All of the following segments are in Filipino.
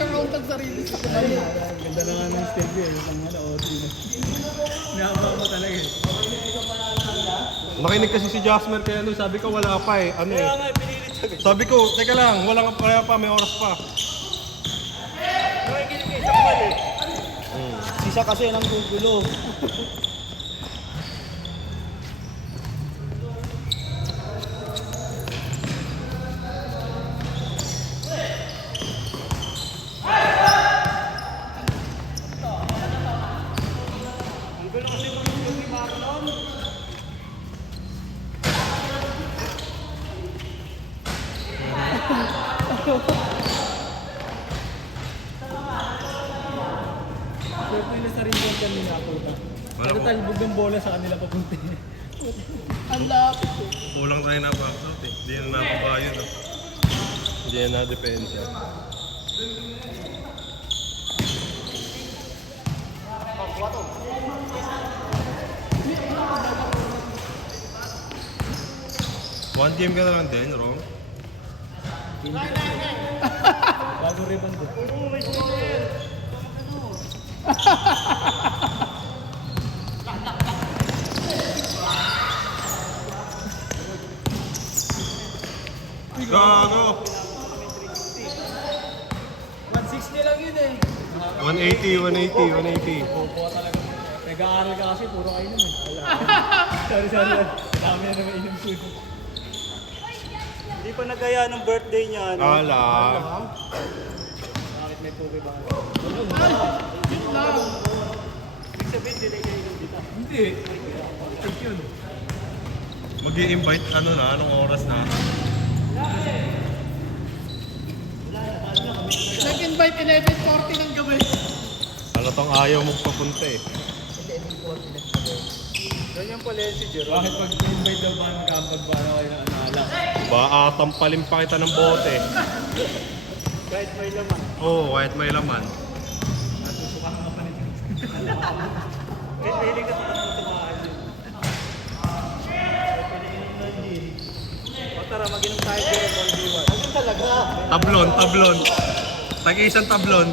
nagka-count ang sarili sa kanila. Ganda na nga ng step eh. Yung pang OT na. Nahabang mo talaga eh. Nakinig kasi si Jasmer kaya ano, sabi ko wala pa eh. Ano eh. Kaya nga, pinilit siya. Sabi ko, teka lang, wala pa, may oras pa. Nakikinig kayo sa kumal eh. Sisa kasi ng gugulo. Pero po yung sa rin doon kanina ako. Pero talbog ng bola sa kanila papunti. Ang lapit eh. Kulang tayo na box out eh. Hindi na napabayo no. Hindi na na-depensa. One game ka na lang din, Rom. Bago rebound doon. Gago! 160 lang yun eh. 180. Kukuha talaga. Nag-aaral ka kasi, puro kayo nun eh. Sorry. Dami na naman inom ko. Hindi pa nagaya ng birthday niya. Ano? Ala. Bakit may tubig ba? Yun lang. Ibig sabihin, hindi na inom dito. Hindi. Check yun. Mag-i-invite ano na, anong oras na? Nag-invite 11:40 ng gabi. Ano tong ayaw mong papunta eh. Ganyan pala yun si Jerome. Bakit pag invite daw ba magkambag ba na kayo ng alak? Ba, tampalim pa kita ng bote. Kahit may laman. Oo, kahit may laman. Natusukahan ka pa nito. Kahit may hiling ka sa natusukahan yun. O tara, mag-inom tayo dito ng Boldiwan. Ano talaga? Tablon. Tag-isang tablon.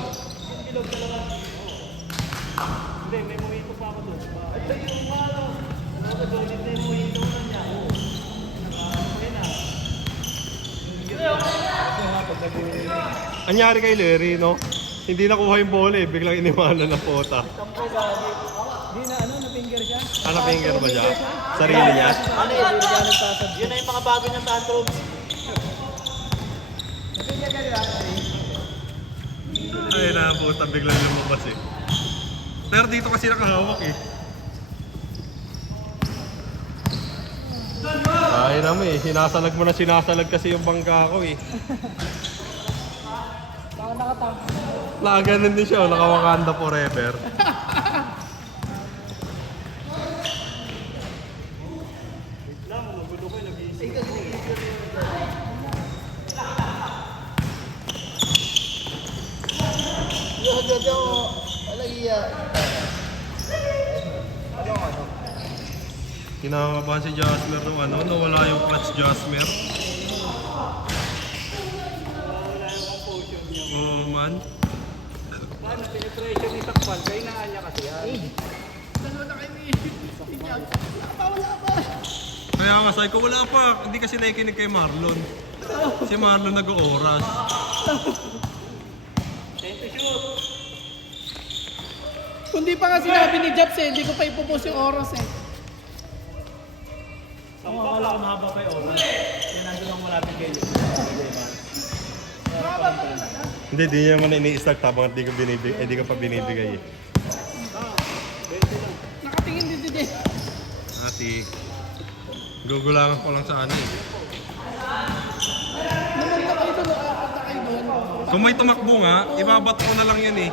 Hindi, may mojito pa ako doon. Ay, yung ano? Nakagalit na yung mojito na niya. Anyari kay Larry, no? Hindi nakuha yung bola eh, biglang iniwanan ng pota. Di na ano, na-finger siya? Ano finger ba siya? Sarili niya? Ano yun, hindi na nagtasad. Yun na yung mga bago niyang tantrums. Ay, nabuta, biglang lumabas eh. Pero dito kasi nakahawak eh. Ay naman eh, sinasalag mo na sinasalag kasi yung bangka ko eh. Baka nakatama. Nakaganon din siya, nakawakanda forever. Lang, magulo ko, nag-iisip. Kinakabahan si Jasmer nung ano, nawala yung clutch Jasmer. Wala yung composure niya. Oo man. Paano, pinipresyon ni Takpal? Kaya inaan niya kasi yan. Dalawa na kayo ni wala pa. Kaya nga sabi ko, wala pa. Hindi kasi nakikinig kay Marlon. Si Marlon nag-ooras. Time to shoot. Kundi pa nga sinabi ni Japs eh, hindi ko pa ipopost yung oras eh. Ako akala ko mahaba pa yung oras. Kaya nandun lang malapit kayo. Hindi, di niya naman ini-start habang di ka pa binibigay eh. Nakatingin din din eh. Ati, gugulangan ko lang sa ano eh. Naman na kayo doon, apat na kayo doon. Kung may tumakbo nga, ibabat ko na lang yan eh.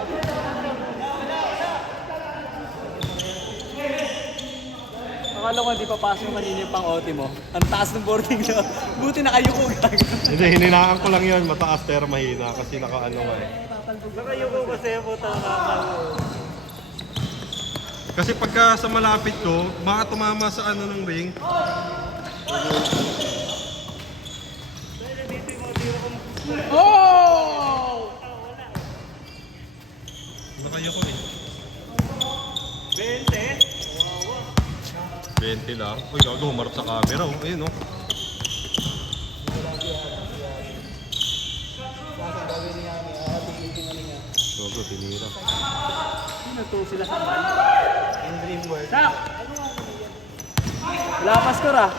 Akala ko hindi papasok kanina yung pang-OT mo. Ang taas ng boarding na. Buti nakayuko gag. Hindi, hininaan ko lang yun. Mataas pero mahina kasi nakaano nga eh. Nakayuko kasi po talaga. Kasi pagka sa malapit ko, baka tumama sa ano ng ring. Oh! sila. Uy, gago, humarap sa camera. Oh. Ayun, oh. Gago, tinira. Nagtuo sila sa man. In dream world. Sak! Wala pa score ah.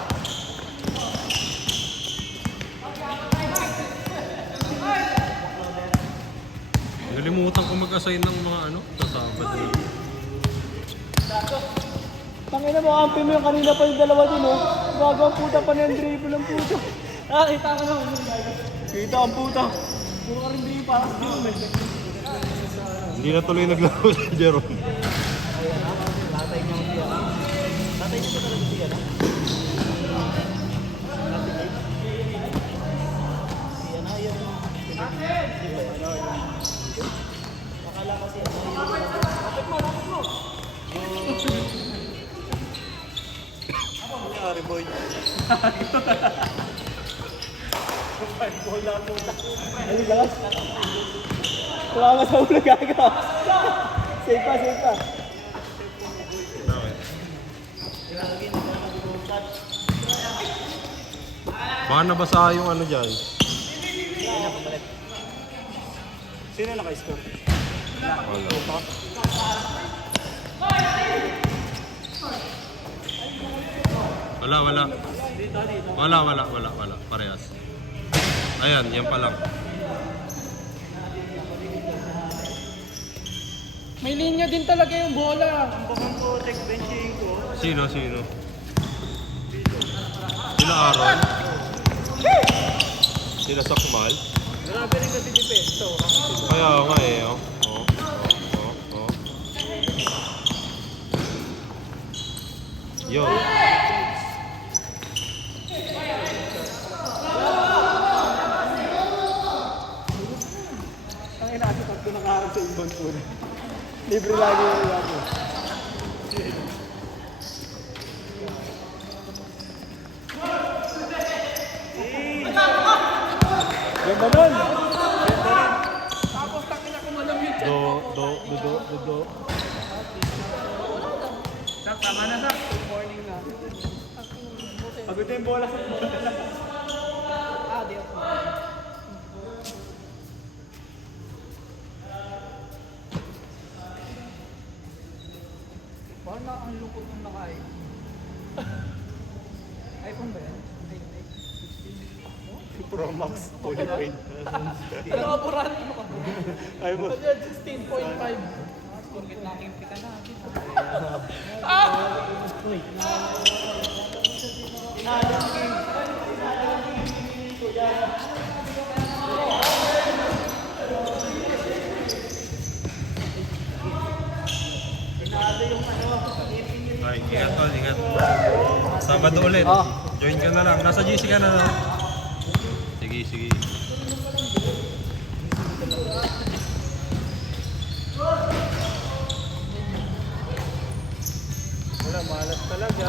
Nalimutan ko mag-assign ng mga ano, sa Sabado. Tangina mo, ampi mo yung kanina pa yung dalawa din oh. Gago ang puta pa na yung dribble ng puta. Ah, kita ka na. Kita ang puta. Puro ka rin dribble para sa Jerome. Hindi na tuloy naglaro si Jerome. Tatay niya ang siya. Tatay niya talaga siya na. Siya na yun. Akala kasi ano yun. Lapit mo, lapit mo. Ano nangyari, boy? Bola mo. Ano lakas? Wala ka sa ulo, gaga. Safe pa, safe pa. Baka nabasa yung ano dyan. Sino naka-score? Wala. Parehas. Ayan, yan pa lang. May linya din talaga yung bola. Ang bakang ko, tech benching ko. Sino? Sila Aaron? Sila Sakmal? Grabe rin kasi depenso. Kaya nga eh, oh. Yo. Ang inaasa pag ito nakaharap sa ibang po. Libre lagi yung lagi. Ganda nun! Tapos takina ko malam yung chat. Do. Sak, tama na sak. Good morning na. Pagod yung bola sa bola. Di ako. Parang ang lungkot ng nakain. iPhone ba yan? Pro Max, fully paid. Nakapuran mo ka po. Ay mo. 16.5. Porkit natin kita na. Ay, ingat. Sabado ulit. Join ka na lang. Nasa GC ka na lang. Sige. Wala, malas talaga.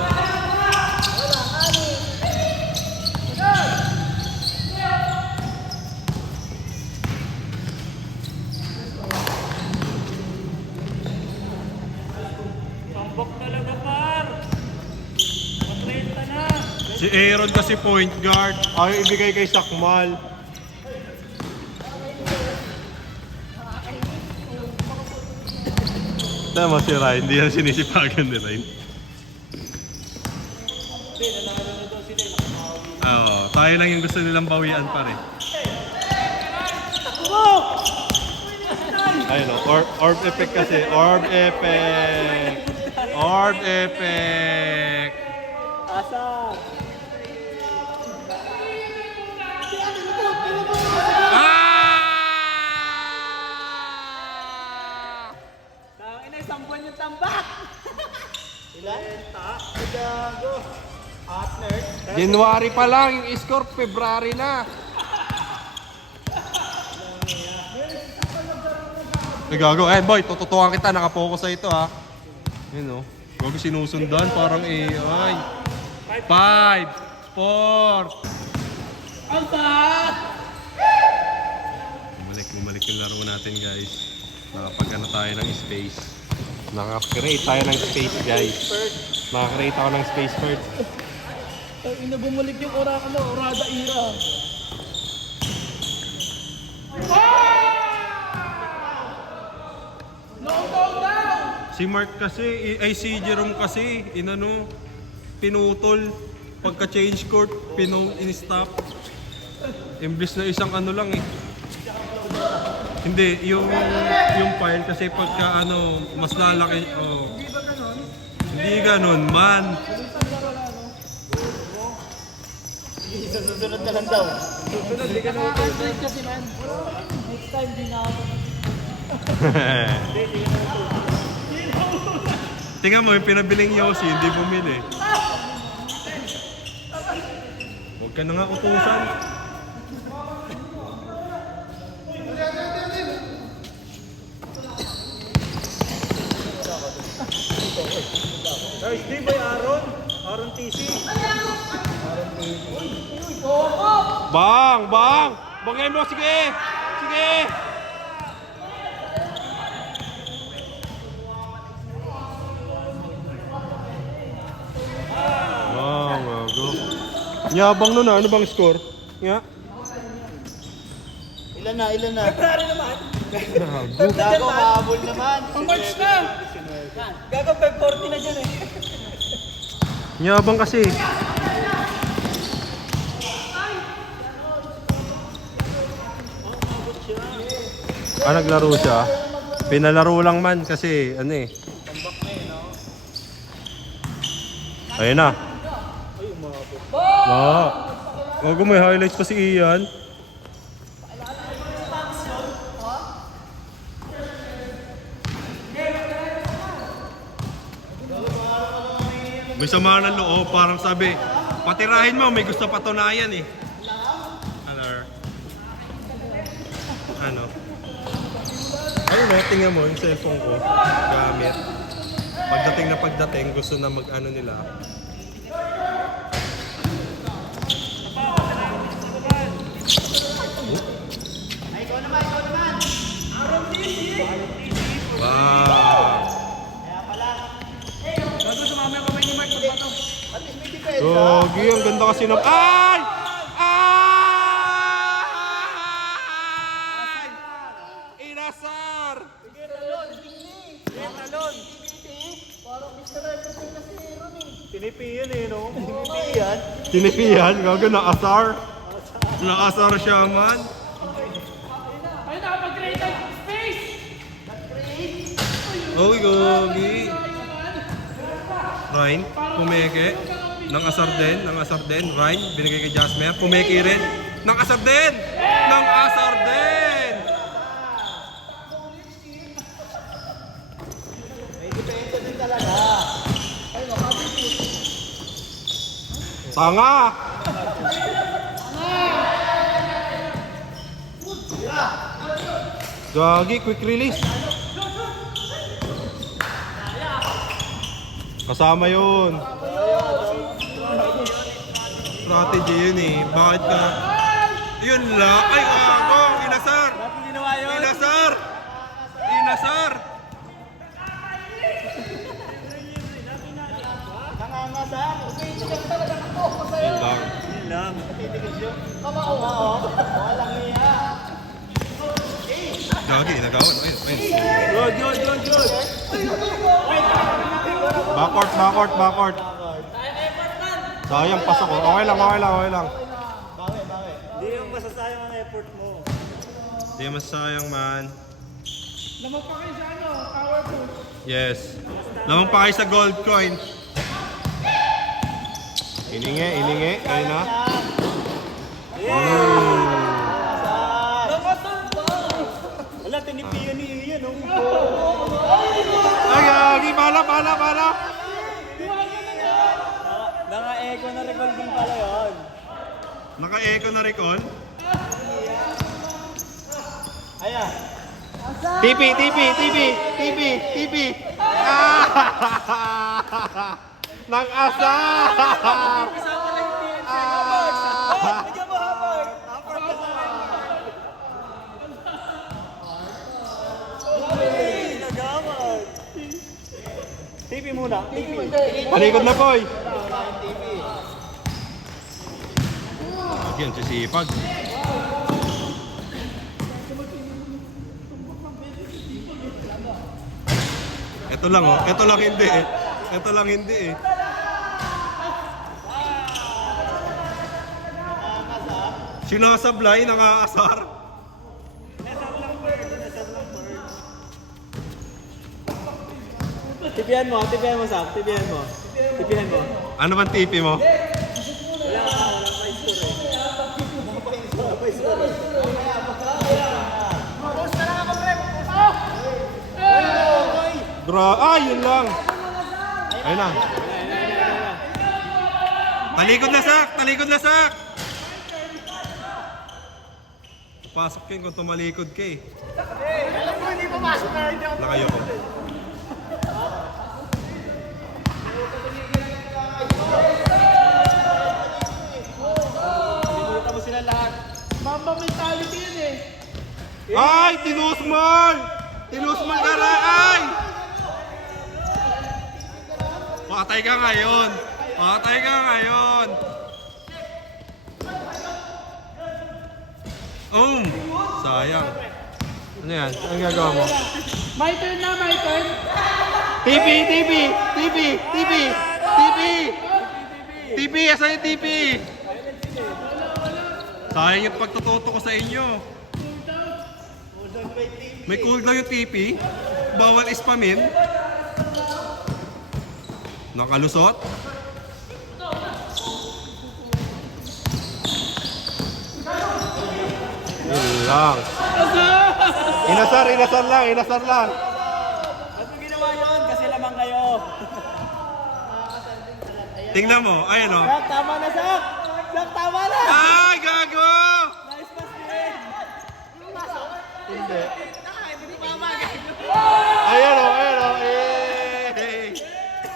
Tambok talaga, par. Matrenta na. Si Aaron kasi point guard. Ay, ibigay kay Sakmal. Tama si Ryan, hindi yan sinisipagan ni Ryan. Oo, tayo lang yung gusto nilang bawian pare. Ayun o, orb effect kasi. Orb effect. Asa. Tangina, isang buwan yung tambak. Ilan? Gago. Partner. January pa lang, yung score, February na. Gago, boy, tututukan kita, nakapokus sa ito ha. Yun o. Gago sinusundan, parang AI. 5, 4. Bumalik yung laro natin guys. Nakapag tayo ng space. Naka-create tayo ng space guys. Nakakreate ako ng space card. Ay, ina bumalik yung Orada era. Si Mark kasi, ay si Jerome kasi, pinutol. Pagka-change court, in-stop. Imbis na isang ano lang eh. Hindi, yung file kasi pagka mas lalaki, oh. Hindi ganun, man. Sa susunod na lang daw. Susunod, di ka na mag-Android kasi man. Next time, di na ako. Tingnan mo, yung pinabiling Yossi, hindi bumili. Huwag ka na nga utusan. Guys, di ba yung Aaron TC? Bang! Bang! Bangay mo! Sige! Sige! Bang! Gago. Yabang nun ah. Ano bang score? Nga? Ilan na? February naman. Gago. Gago, mahabol naman. Pang March na. Gago, Feb 40 na dyan eh. Yabang kasi. Naglaro siya. Pinalaro lang man kasi ano eh. Ayun na. Gago, may highlights pa si Ian. May sama ng loob, parang sabi, patirahin mo, may gusto patunayan eh. Ano? Ayun o, tingnan mo yung cellphone ko, gamit. Pagdating, gusto na mag-ano nila. Wow! Gogi, ang ganda kasi ng... Ay! Ay! Inasar! Tinipi yun eh, no? Tinipi yan. Tinipihan, gago, nakasar. Nakasar siya man. Ayun, nakapag-create ng space. Uy, gogi. Ryan, pumeke. Nang-asar din. Ryan, binigay kay Jasmer. Pumeke rin. Nang-asar din! Nang-asar din! May depensa din talaga. Sanga! Gagi, quick release. Kasama yun. Strategy yun eh. Bakit ka? Yun lang. Ay, ako! Inasar! Bakit ginawa yun? Inasar! Inasar! Nangangasar. Yun lang. Yun lang. Titigas yun. Kamao. Walang niya. Gagi, nagawan. Ayun, ayun. Good. Backward. Sayang, pasok ko. Okay lang. Bawi. Hindi yung masasayang ang effort mo. Hindi masayang man. Lamang pa kayo sa power boost. Yes. Lamang pa kayo sa gold coin. Ilinge. Ayun na. Wala, tinipi yun ni Ian, no? Ay, gagi. Bala. Naka-echo na recall din pala yun. Naka-echo na recall. Ayan. TP. Nang asar! Kasama lang yung TNC. Bigyan mo Habard. Habard kasama. Nagawad. TP mo muna. TV. Talikod na, boy. Yan, sisipag. Ito lang oh, ito lang hindi eh. Ito lang hindi eh. Sinasablay, nangaasar. Tipihan mo, Sam. Tipihan mo. Ano bang tipi mo? Yun lang. Ayun na. Talikod na sak! Talikod na sak! Pasok yun kung tumalikod ka eh. Alam mo, hindi papasok na hindi ako. Nakayo ko. Pinita mo sila lahat. Mamba mentality yun eh. Ay! Tinusmal! Tinusmal ka na! Ay! Patay ka ngayon! Patay ka ngayon! Sayang. Ano yan? Anong gagawa mo? My turn na, my turn. TV! TV! TV! TV! TV! TV! Asan yung TV? Sayang yung pagtututo ko sa inyo. May cooldown yung TP. Bawal ispamin. Nakalusot. Yun lang. Inasar lang. Ba't mo ginawa yun? Kasi lamang kayo. Tingnan mo, ayun o. Sak, tama na, Sak! Sak, tama na! Ay, gago! Nice pass din! Hindi. Ayan o.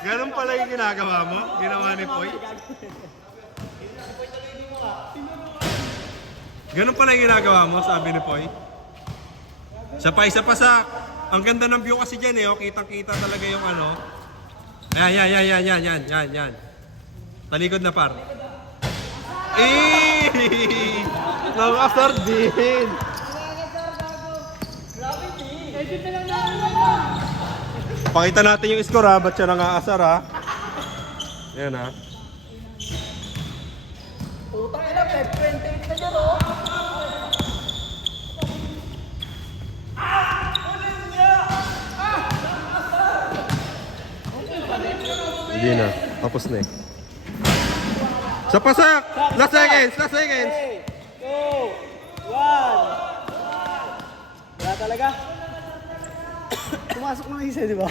Ganun pala yung ginagawa mo? Ginawa ni Poy? Ganun pala yung ginagawa mo, sabi ni Poy? Isa pa sak. Ang ganda ng view kasi dyan eh, oh. Kitang-kita talaga yung ano. Yan. Talikod na par. Nang-asar din. Edit na lang namin. Pakita natin yung score ha, ba't siya nang-aasar ha? Ayan ha. Putang ina, 28 na dyan, oh! Hindi na, tapos na eh. Sa pasak! Last seconds! 3, 2, 1. Wala talaga. Pumasok na isa, di ba?